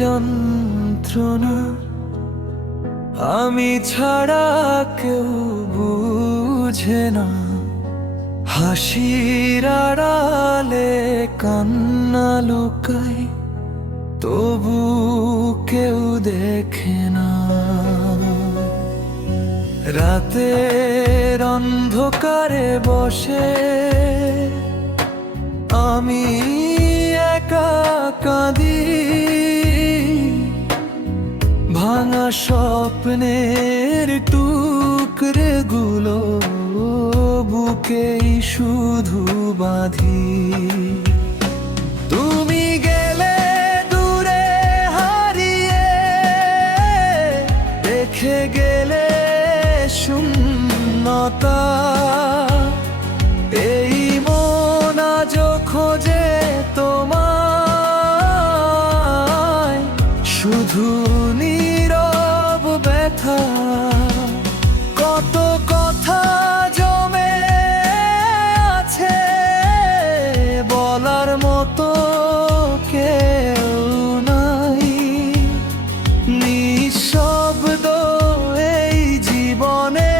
যন্ত্রণা আমি ছাড়া কেউ বুঝে না। হাসির আড়ালে কান্না লুকাই, তবু কেউ দেখে না। রাতের অন্ধকারে বসে আমি একা কাঁদি, ভাঙা স্বপ্নের টুকরে গুলো বুকেই শুধু বাঁধি। তুমি গেলে দূরে হারিয়ে, রেখে গেলে শূন্যতা। এই মন আজ খোঁজে তোমায়, শুধু নীরব ব্যথা। কত কথা জমে আছে, বলার মতো কেউ নাই। নিঃশব্দ এই জীবনে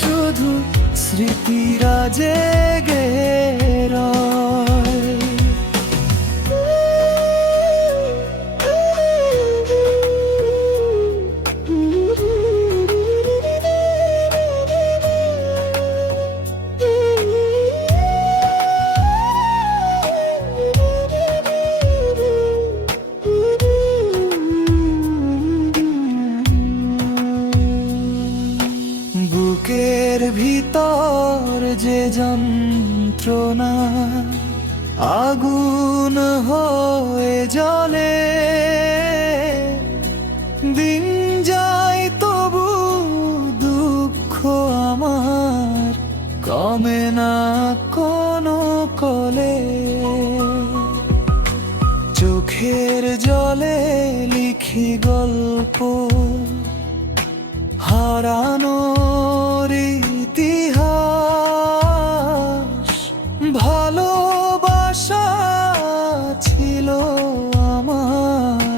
শুধু স্মৃতিরা জেগে রয়। বুকের ভিতর যে যন্ত্রণা আগুন হয়ে জ্বলে, দিন যায় তবু দুঃখ আমার কমে না কোনো কলে। চোখের জলে লিখি গল্প, হারানোর ইতিহাস। ভালোবাসা ছিল আমার,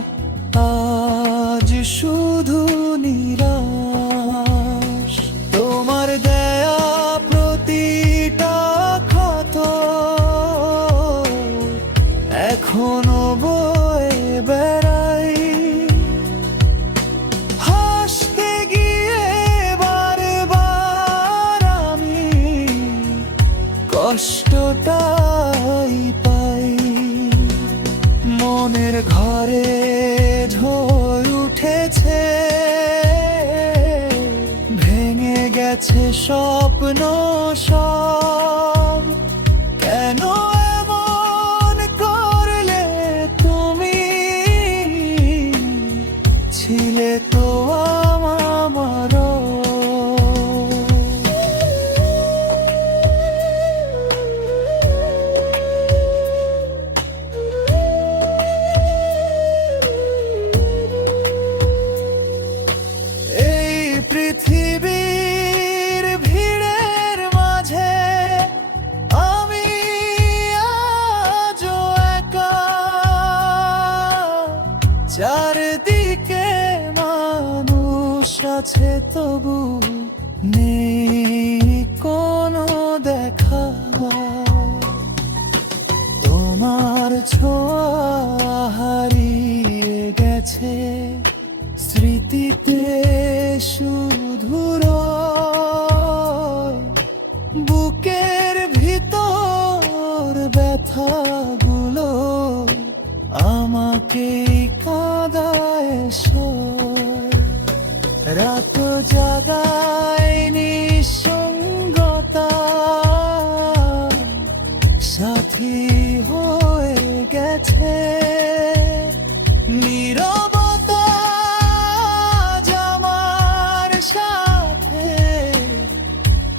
আজ শুধু নিরাশ। তোমার দেয়া প্রতিটা ক্ষত এখনো বয়ে বেড়াই। কষ্টটাই পাই, মনের ঘরে ঢল উঠেছে, ভেঙে গেছে স্বপ্ন সব। কেন এমন করলে তুমি, ছিলে তো আমারও। পৃথিবীর ভিড়ের মাঝে আমি আজও একা, চারদিকে মানুষ আছে তবু নেই কোনো দেখা। তোমার ছোঁয়া হারিয়ে গেছে স্মৃতিতে শুধু রয়। বুকের ভিতর ব্যথাগুলো আমাকে কাঁদায় সয়। রাত জাগায় নিঃসঙ্গতা, সাথী হয়ে গেছে নীরবতা। আমার সাথে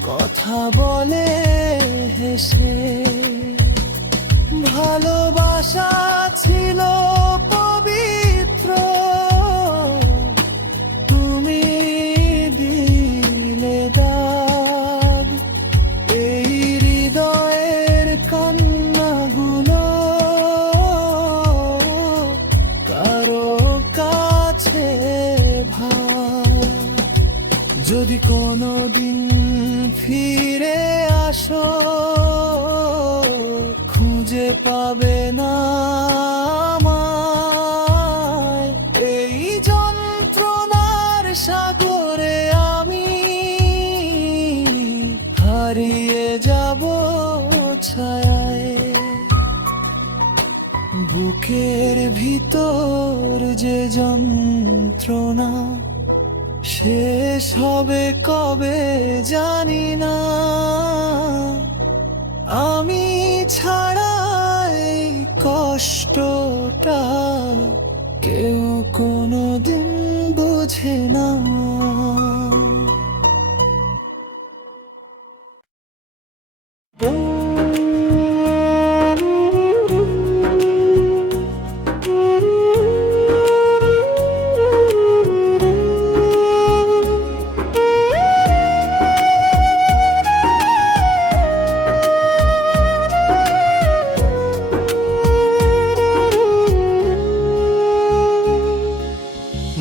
কথা বলে হেসে, ভালোবাসা ছিল পবিত্র, তুমি দিলে দাগ। এই হৃদয়ের কান্নাগুলো ভাব, যদি কোনোদিন ফিরে আসো খুঁজে পাবে না আমায়। এই যন্ত্রণার সাগরে আমি হারিয়ে যাব ছায়ায়। বুকের ভিতর যে যন্ত্রণা শেষ হবে কবে জানি না। আমি ছাড়া এই কষ্টটা কেউ কোনোদিন বোঝে না।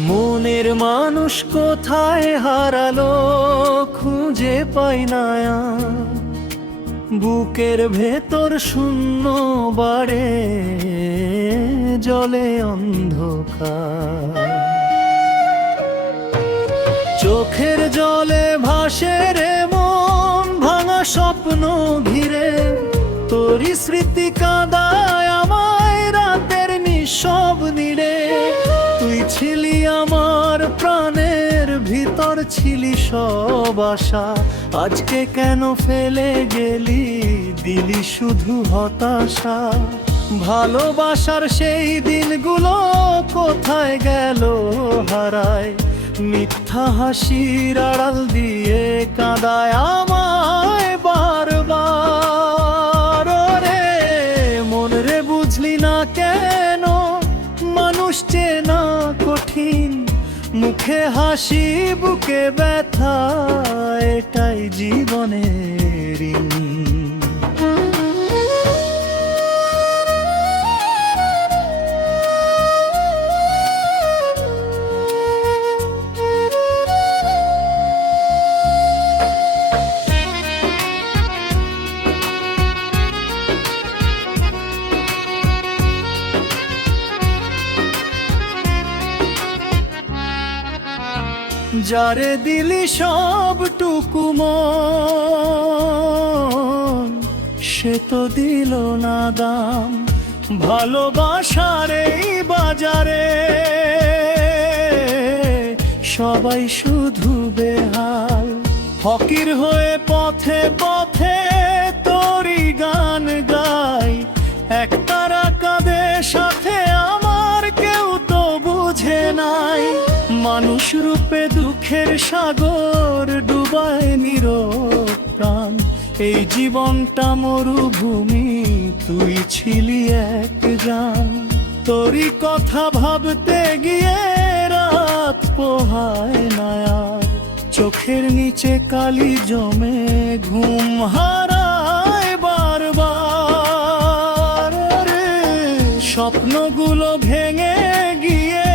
মনের মানুষ কোথায় হারালো খুঁজে পাই না আর। বুকের ভেতর শূন্য বাড়ে জলে অন্ধকার। চোখের জলে ভাসে রে মন ভাঙা স্বপ্ন ঘিরে। তোরই স্মৃতি কাঁদায় আমায় রাতের নিঃসব নীড়ে। তুই ছিলি আমার প্রাণের ভিতর, ছিলি সব আশা। আজকে কেন ফেলে গেলি, দিলি শুধু হতাশা। ভালোবাসার সেই দিনগুলো কোথায় গেল হারায়। মিথ্যা হাসির আড়াল দিয়ে কাঁদায় আমায় বারবার। রে মন রে বুঝলি না কেন মানুষ চেনা কঠিন। মুখে হাসি বুকে ব্যথা, এটাই জীবনের ঋণ। যারে দিলি সবটুকু মন, সে তো দিল না দাম। ভালোবাসার এই বাজারে সবাই শুধু বেহাল। ফকির হয়ে পথে পথে তোরই গান গাই। একতারা কাঁদে সাথে আমার, কেউ তো বুঝে নাই। মানুষ রূপে দুঃখের সাগর ডুবায় নীরব প্রাণ। এই জীবনটা মরুভূমি, তুই ছিলি এক গান। তোরই কথা ভাবতে গিয়ে রাত পোহায় না আর। চোখের নিচে কালি জমে ঘুম হারায় বারবার। স্বপ্নগুলো ভেঙে গিয়ে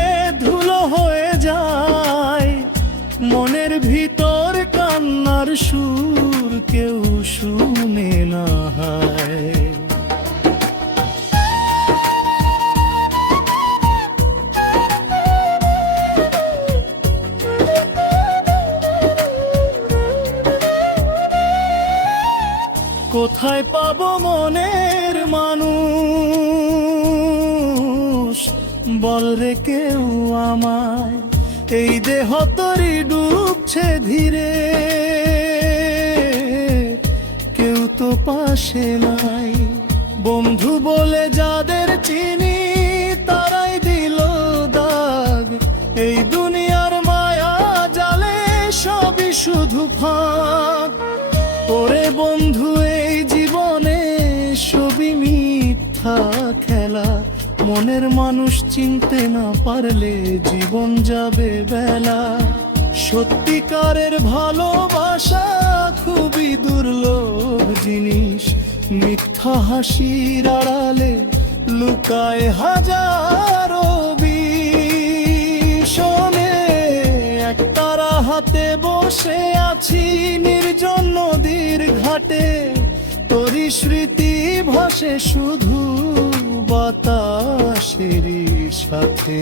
ধুলো হয়ে যায়। মনের ভিতর কান্নার সুর কেউ শুনে না হয়। কোথায় পাবো মনের মানুষ, বল রে কেউ আমায়। এই দেহ তরি ডুবছে ধীরে, কেউ তো পাশে নাই। বন্ধু বলে যাদের চিনি তারাই দিল দাগ। এই দুনিয়ার মায়া জালে সবই শুধু ফাঁক। ওরে বন্ধু এই জীবনে সবই মিথ্যা খেলা। মনের মানুষ চিনতে না পারলে জীবন যাবে বেলা। সত্যিকারের ভালোবাসা খুবই দুর্লভ জিনিস। মিথ্যা হাসির আড়ালে লুকায় হাজারো বিষ। বসে আছি নির্জন নদীর ঘাটে, তোরই স্মৃতি ভাসে শুধু বাতাসেরই সাথে।